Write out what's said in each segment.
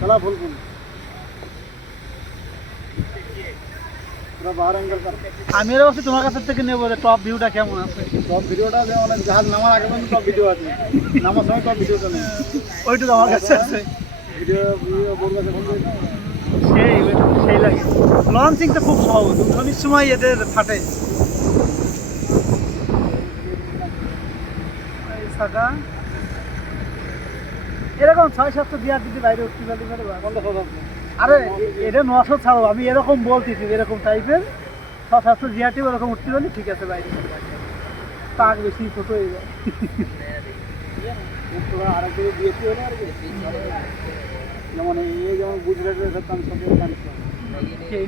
चला full full আমি এর অবশ্যই তোমার কাছ থেকে নেবো যে টপ ভিউটা কেমন আছে। টপ ভিডিওটা অনেক জাহাজ নামার আগে পর্যন্ত টপ ভিডিও আছে, নামার সময় টপ ভিডিওটা নেই, ওইটুকু আমার কাছে আছে। ভিডিও সেই সেই লাগে। লঞ্চিংটা খুব সহজ, উঠানির সময় এদের ফাটে থাকা। এরকম 600-700 দিয়ে যদি বাইরে উঠতে পারি, আরে এটা 900 ছাড়ো, আমি এরকম বলতেছি এরকম টাইপের 600-700 জিআরটি ওরকম উঠতে পারলে ঠিক আছে বাইরে। তাক বেশি ছোট হয়ে যায়। আরেকদিকে দিয়েছি হলে আর কি, যেমন এই যেমন গুজরাটের ধরতাম সঙ্গে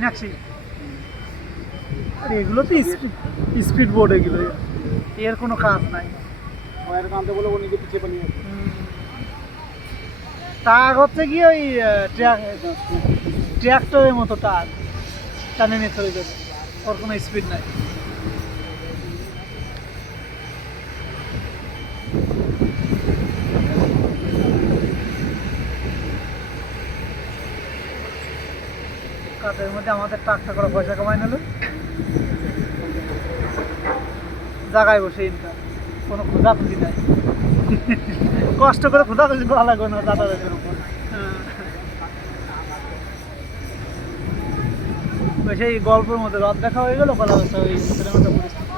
নাকশি, আর এগুলো তো স্পিড বোর্ড, এগুলো এর কোনো কাজ নাই। ওয়ের কাঁদতে বলে ও নিজে পিছিয়ে পালিয়ে যাচ্ছে। টাক হচ্ছে কি ওই ট্র্যাক্টরের মতো টাক টানে নিয়ে চলে যাবে, ওর কোনো স্পিড নাই। কাজের মধ্যে আমাদের টাকটা করে পয়সা কামাই নিল, জায়গায় বসে ইনকাম, কোনো খোঁজাখুঁজি নাই, কষ্ট করে খোঁজাখুঁজি করা লাগবে না দাদাদের উপর। সেই গল্পের মধ্যে রথ দেখা হয়ে গেল, বলা হচ্ছে ওই সিনেমাটা পরিস্থিতি।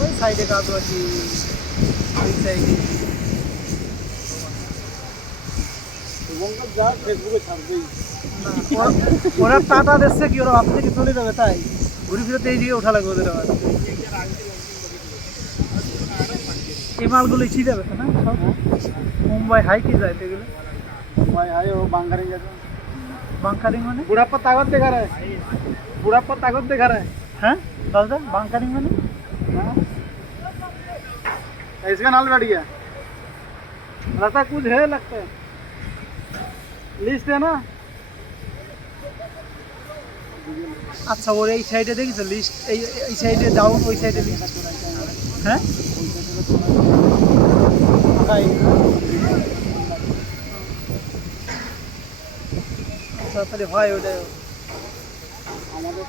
ওই সাইডে কাজ আছি, ওই সাইডে ওরা টাটা দিচ্ছে কি, ওরা ভাবছে কি চলে যাবে, তাই ঘুরে ফিরে এই দিকে ওঠা লাগবে ওদের। আবার এই মালগুলো ছি যাবে না সব, মুম্বাই হাই কি যায় এগুলো, মুম্বাই হাই ও বাংকারিং যাবে। বাংকারিং মানে বুढ़ापा ताकत दिखा रहा है, बुढ़ापा ताकत दिखा रहा है। हैं दादा बांकरिंग मैंने इसका नाल बैठ गया, रास्ता कुछ है लगता है, लिस्ट है ना। আচ্ছা ওর এই সাইডে দেখিস লিস্ট, এই সাইডে ডাউন, ওই সাইডে লিস্ট। হ্যাঁ আচ্ছা তাহলে হয় ওটা আমাদের